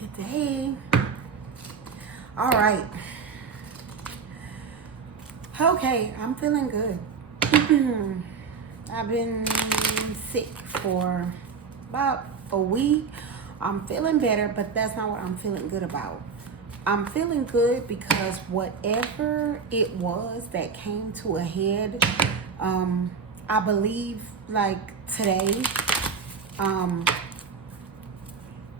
Good day. All right. Okay, I'm feeling good. I've been sick for about a week. I'm feeling better, but that's not what I'm feeling good about. I'm feeling good because whatever it was that came to a head, I believe like um,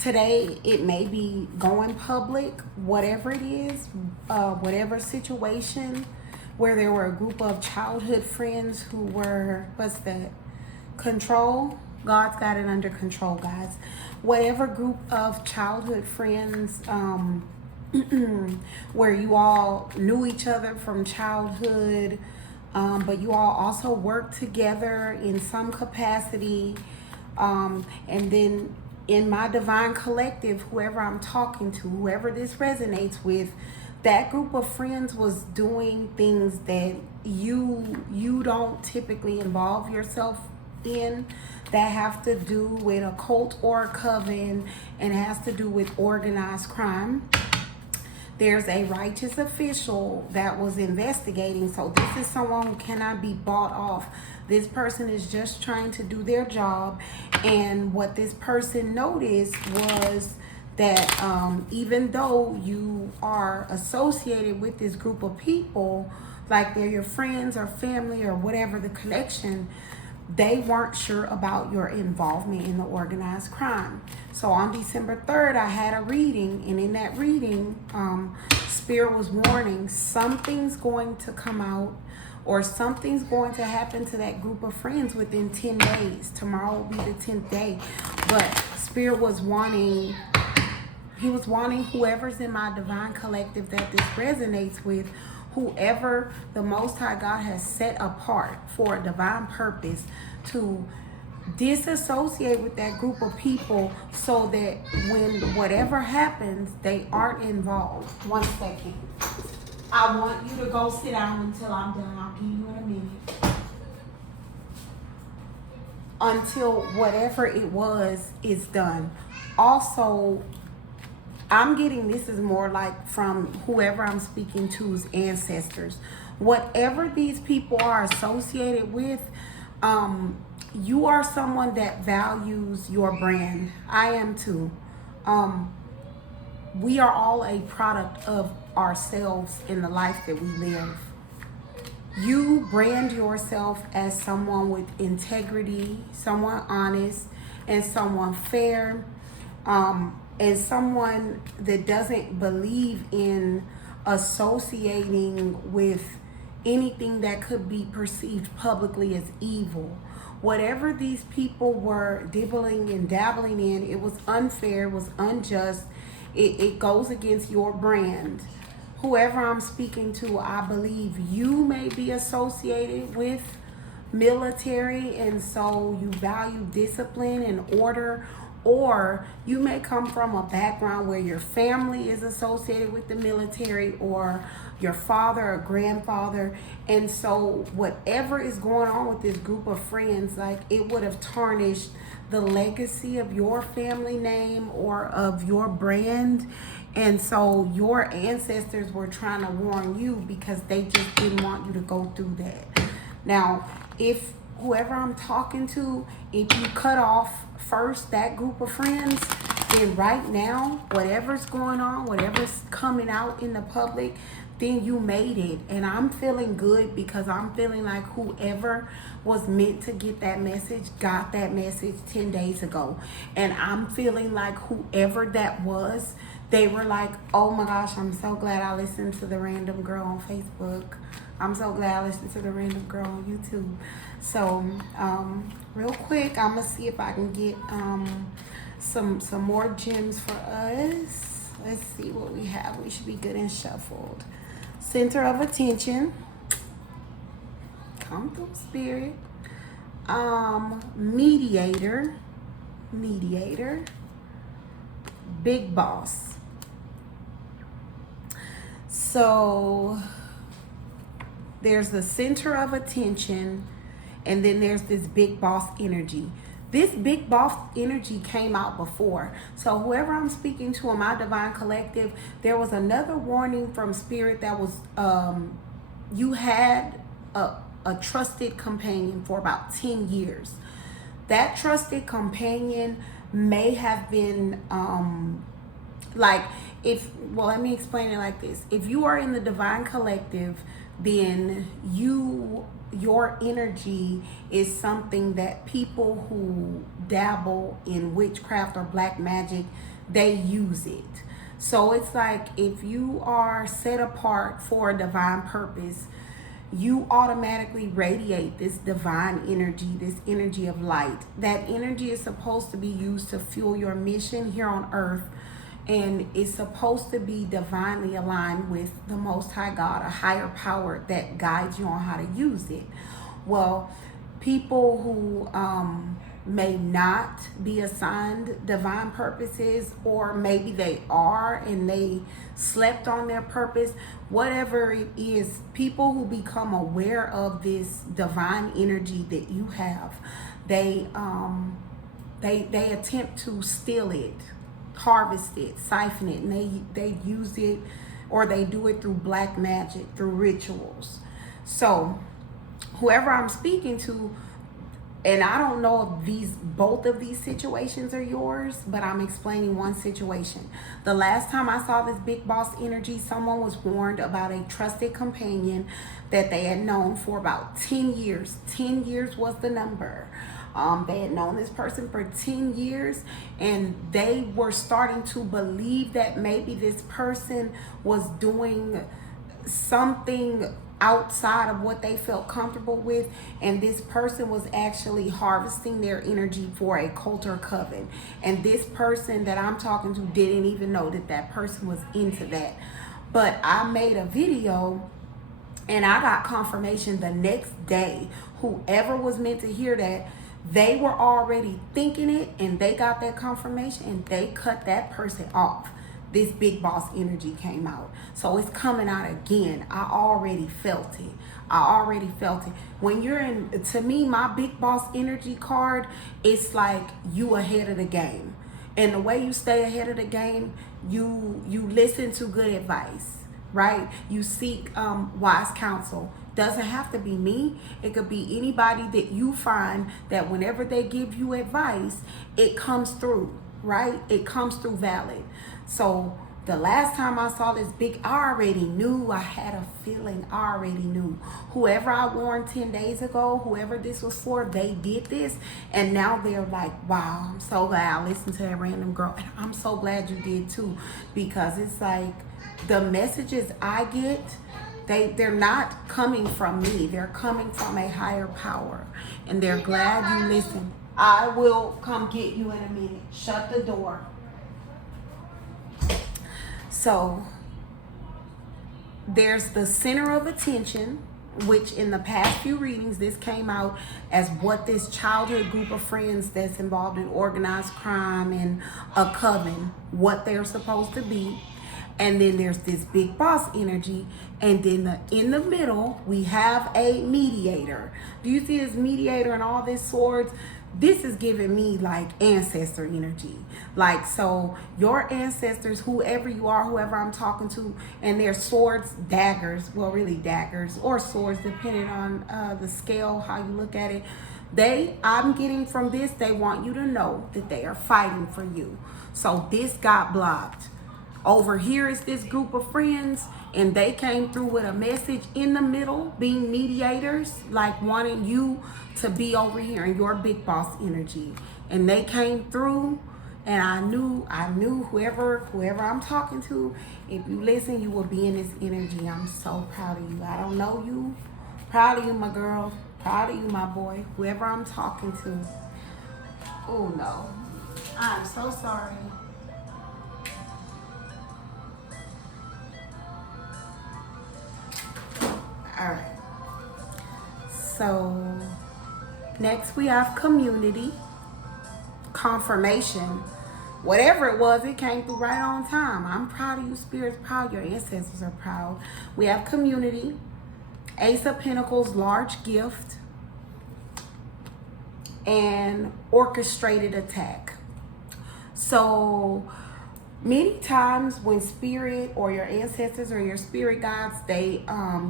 today it may be going public, whatever it is, whatever situation where there were a group of childhood friends who were, what's that, control. God's got it under control, guys. Whatever group of childhood friends, where you all knew each other from childhood, but you all also worked together in some capacity, and then in my divine collective, whoever I'm talking to, whoever this resonates with, that group of friends was doing things that you don't typically involve yourself in, that have to do with a cult or a coven, and has to do with organized crime. There's a righteous official that was investigating. So this is someone who cannot be bought off. This person is just trying to do their job. And what this person noticed was that even though you are associated with this group of people, like they're your friends or family or whatever the connection, they weren't sure about your involvement in the organized crime. So on December 3rd, I had a reading, and in that reading, Spirit was warning something's going to come out, or something's going to happen to that group of friends within 10 days. Tomorrow will be the 10th day. But Spirit was wanting, he was wanting whoever's in my divine collective that this resonates with, whoever the Most High God has set apart for a divine purpose, to disassociate with that group of people so that when whatever happens, they aren't involved. 1 second. I want you to go sit down until I'm done. I'll give you in a minute. Until whatever it was is done. Also, I'm getting, this is more like from whoever I'm speaking to's ancestors. Whatever these people are associated with, you are someone that values your brand. I am too. We are all a product of ourselves in the life that we live. You brand yourself as someone with integrity, someone honest, and someone fair. And someone that doesn't believe in associating with anything that could be perceived publicly as evil. Whatever these people were dibbling and dabbling in, it was unfair, it was unjust. It goes against your brand. Whoever I'm speaking to, I believe you may be associated with military, and so you value discipline and order, or you may come from a background where your family is associated with the military, or your father or grandfather. And so whatever is going on with this group of friends, like, it would have tarnished the legacy of your family name or of your brand. And so your ancestors were trying to warn you because they just didn't want you to go through that. Now, if whoever I'm talking to, if you cut off first that group of friends, then right now, whatever's going on, whatever's coming out in the public, then you made it. And I'm feeling good because I'm feeling like whoever was meant to get that message got that message 10 days ago. And I'm feeling like whoever that was, they were like, oh my gosh, I'm so glad I listened to the random girl on Facebook. I'm so glad I listened to the random girl on YouTube. So, real quick, I'm gonna see if I can get some more gems for us. Let's see what we have. We should be good and shuffled. Center of attention. Come through, Spirit. Mediator. Big boss. So there's the center of attention, and then there's this big boss energy. This big boss energy came out before. So whoever I'm speaking to in my divine collective, there was another warning from spirit that was you had a trusted companion for about 10 years. That trusted companion may have been like, if, well, let me explain it like this. If you are in the divine collective, then your energy is something that people who dabble in witchcraft or black magic, they use it. So it's like, if you are set apart for a divine purpose, you automatically radiate this divine energy, this energy of light. That energy is supposed to be used to fuel your mission here on earth, and it's supposed to be divinely aligned with the Most High God, a higher power that guides you on how to use it. Well, people who may not be assigned divine purposes, or maybe they are and they slept on their purpose, whatever it is, people who become aware of this divine energy that you have, they attempt to steal it, harvest it, siphon it, and they use it, or they do it through black magic, through rituals. So whoever I'm speaking to, and I don't know if both of these situations are yours, but I'm explaining one situation. The last time I saw this big boss energy, someone was warned about a trusted companion that they had known for about 10 years. 10 years was the number. They had known this person for 10 years, and they were starting to believe that maybe this person was doing something outside of what they felt comfortable with, and this person was actually harvesting their energy for a cult or coven. And this person that I'm talking to didn't even know that that person was into that. But I made a video and I got confirmation the next day. Whoever was meant to hear that, they were already thinking it, and they got that confirmation and they cut that person off. This big boss energy came out. So it's coming out again. I already felt it. When you're in, to me, my big boss energy card, it's like you ahead of the game. And the way you stay ahead of the game, you listen to good advice, right? You seek wise counsel. Doesn't have to be me. It could be anybody that you find that whenever they give you advice, it comes through, right? It comes through valid. So the last time I saw this I already knew. I had a feeling. I already knew. Whoever I warned 10 days ago, whoever this was for, they did this. And now they're like, wow, I'm so glad I listened to that random girl. And I'm so glad you did too. Because it's like the messages I get, they're not coming from me. They're coming from a higher power. And they're glad you listened. I will come get you in a minute. Shut the door. So there's the center of attention, which in the past few readings, this came out as what this childhood group of friends that's involved in organized crime and a coven, what they're supposed to be. And then there's this big boss energy. And then in the middle, we have a mediator. Do you see this mediator and all this swords? This is giving me like ancestor energy. Like, so your ancestors, whoever you are, whoever I'm talking to, and their swords, daggers, well, really daggers or swords, depending on the scale, how you look at it. I'm getting from this, they want you to know that they are fighting for you. So this got blocked. Over here is this group of friends, and they came through with a message in the middle, being mediators, like wanting you to be over here in your big boss energy. And they came through, and I knew whoever I'm talking to, if you listen, you will be in this energy. I'm so proud of you. I don't know you. Proud of you, my girl. Proud of you, my boy. Whoever I'm talking to. Oh no. I'm so sorry. All right. So next we have community, confirmation. Whatever it was, it came through right on time. I'm proud of you, spirits, proud. Your ancestors are proud. We have community, Ace of Pentacles, large gift, and orchestrated attack. So many times when spirit or your ancestors or your spirit guides, they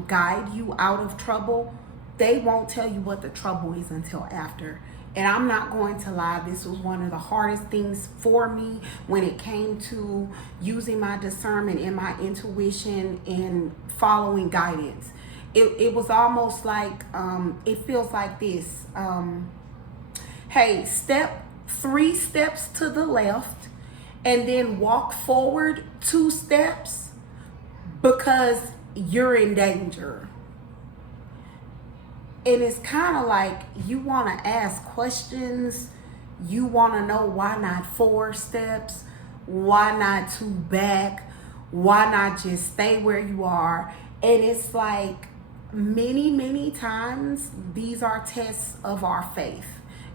guide you out of trouble, they won't tell you what the trouble is until after. And I'm not going to lie, this was one of the hardest things for me when it came to using my discernment and my intuition and following guidance. It was almost like, it feels like this. Hey, step 3 steps to the left and then walk forward 2 steps because you're in danger. And it's kind of like you want to ask questions. You want to know why not 4 steps? Why not 2 back? Why not just stay where you are? And it's like many times these are tests of our faith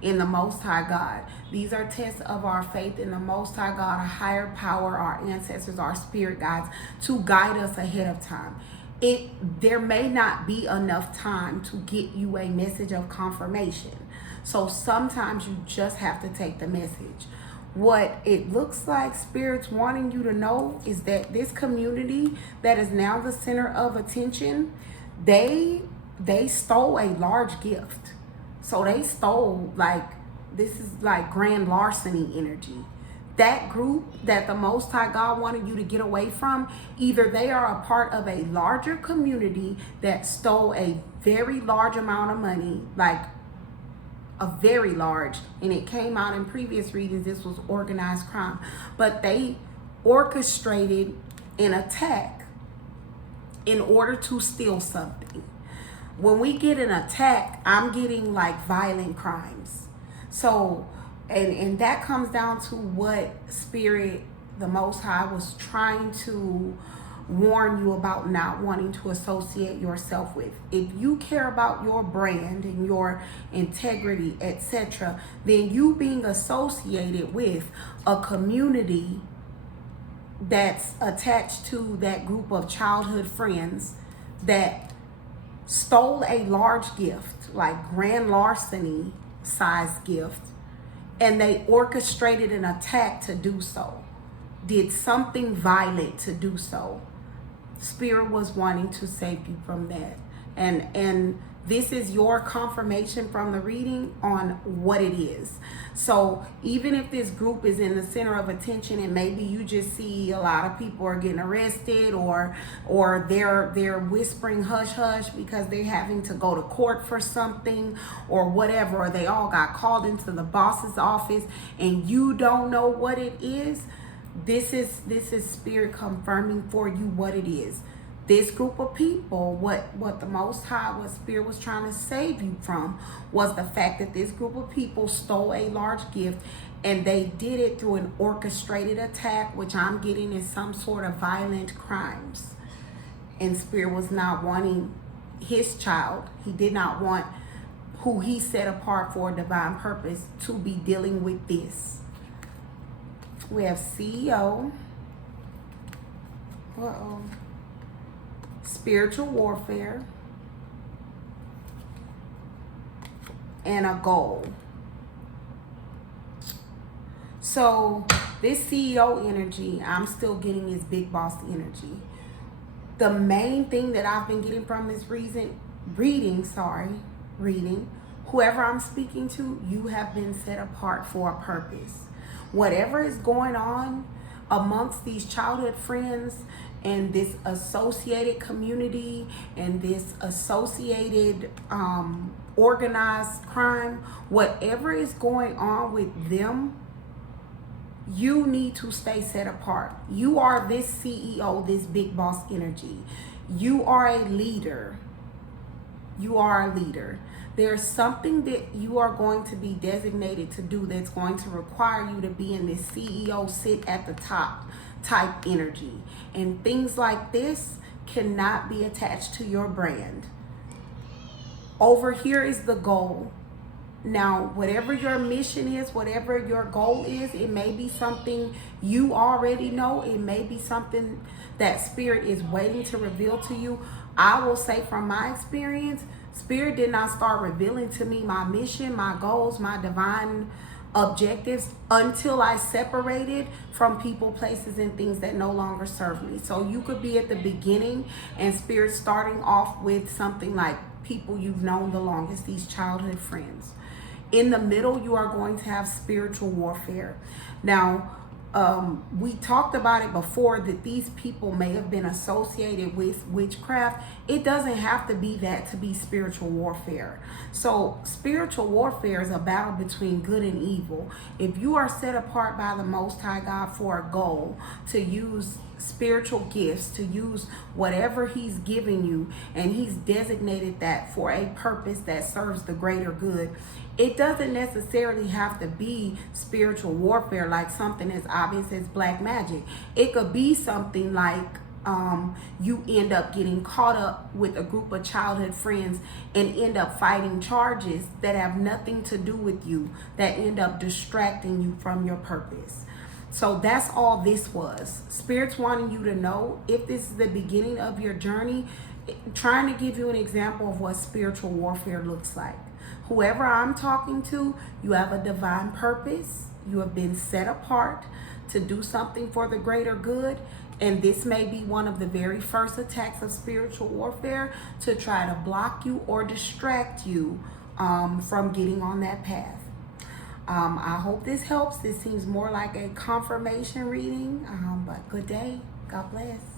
in the Most High God. These are tests of our faith in the Most High God, a higher power, our ancestors, our spirit guides, to guide us ahead of time. There may not be enough time to get you a message of confirmation. So sometimes you just have to take the message. What it looks like Spirit's wanting you to know is that this community that is now the center of attention, they stole a large gift. So they stole, like, this is like grand larceny energy. That group that the Most High God wanted you to get away from, either they are a part of a larger community that stole a very large amount of money, like a very large, and it came out in previous readings, this was organized crime, but they orchestrated an attack in order to steal something. When we get an attack, I'm getting like violent crimes. So, and that comes down to what Spirit, the Most High, was trying to warn you about not wanting to associate yourself with. If you care about your brand and your integrity, etc., then you being associated with a community that's attached to that group of childhood friends that stole a large gift, like grand larceny size gift, and they orchestrated an attack to do so, did something violent to do so. Spirit was wanting to save you from that. And this is your confirmation from the reading on what it is. So even if this group is in the center of attention and maybe you just see a lot of people are getting arrested or they're whispering hush hush because they're having to go to court for something or whatever, or they all got called into the boss's office and you don't know what it is, this is Spirit confirming for you what it is. This group of people, what the Most High, what Spirit was trying to save you from, was the fact that this group of people stole a large gift and they did it through an orchestrated attack, which I'm getting is some sort of violent crimes. And Spirit was not wanting his child. He did not want who he set apart for a divine purpose to be dealing with this. We have CEO. Spiritual warfare, and a goal. So this CEO energy, I'm still getting is big boss energy. The main thing that I've been getting from this reading, whoever I'm speaking to, you have been set apart for a purpose. Whatever is going on amongst these childhood friends and this associated community and this associated organized crime, whatever is going on with them, you need to stay set apart. You are this CEO, this big boss energy. You are a leader. You are a leader. There's something that you are going to be designated to do that's going to require you to be in this CEO, sit at the top type energy. And things like this cannot be attached to your brand. Over here is the goal. Now, whatever your mission is, whatever your goal is, it may be something you already know. It may be something that Spirit is waiting to reveal to you. I will say from my experience, Spirit did not start revealing to me my mission, my goals, my divine objectives until I separated from people, places, and things that no longer serve me. So you could be at the beginning and Spirit starting off with something like people you've known the longest, these childhood friends. In the middle, you are going to have spiritual warfare. Now, we talked about it before that these people may have been associated with witchcraft. It doesn't have to be that to be spiritual warfare. So spiritual warfare is a battle between good and evil. If you are set apart by the Most High God for a goal to use spiritual gifts, to use whatever he's given you, and he's designated that for a purpose that serves the greater good, it doesn't necessarily have to be spiritual warfare like something as obvious as black magic. It could be something like you end up getting caught up with a group of childhood friends and end up fighting charges that have nothing to do with you, that end up distracting you from your purpose. So that's all this was. Spirit's wanting you to know, if this is the beginning of your journey, trying to give you an example of what spiritual warfare looks like. Whoever I'm talking to, you have a divine purpose. You have been set apart to do something for the greater good. And this may be one of the very first attacks of spiritual warfare to try to block you or distract you from getting on that path. I hope this helps. This seems more like a confirmation reading, but good day. God bless.